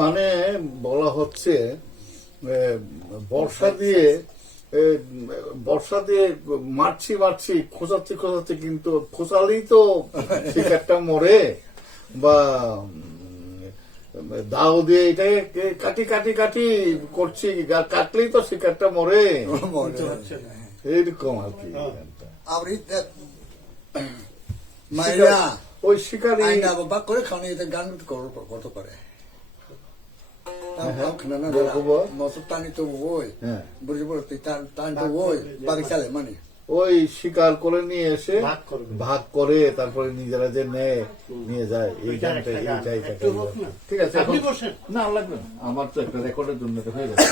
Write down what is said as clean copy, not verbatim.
মানে বলা হচ্ছে বর্ষা দিয়ে মারছি খোঁচাচ্ছি কিন্তু খোঁচালেই তো শিকারটা মরে, বা দাও দিয়ে এটাকে কাটি করছি, কাটলেই তো শিকারটা মরে, এইরকম আর কি। ওই শিকারি করে খাওয়ানো গান কত করে ওই শিকার করে নিয়ে এসে ভাগ করে তারপরে নিজেরা যে নিয়ে যায় এই গানটা, এইটাই। ঠিক আছে, না লাগবে, আমার তো একটা রেকর্ডের জন্য হয়ে যাচ্ছে।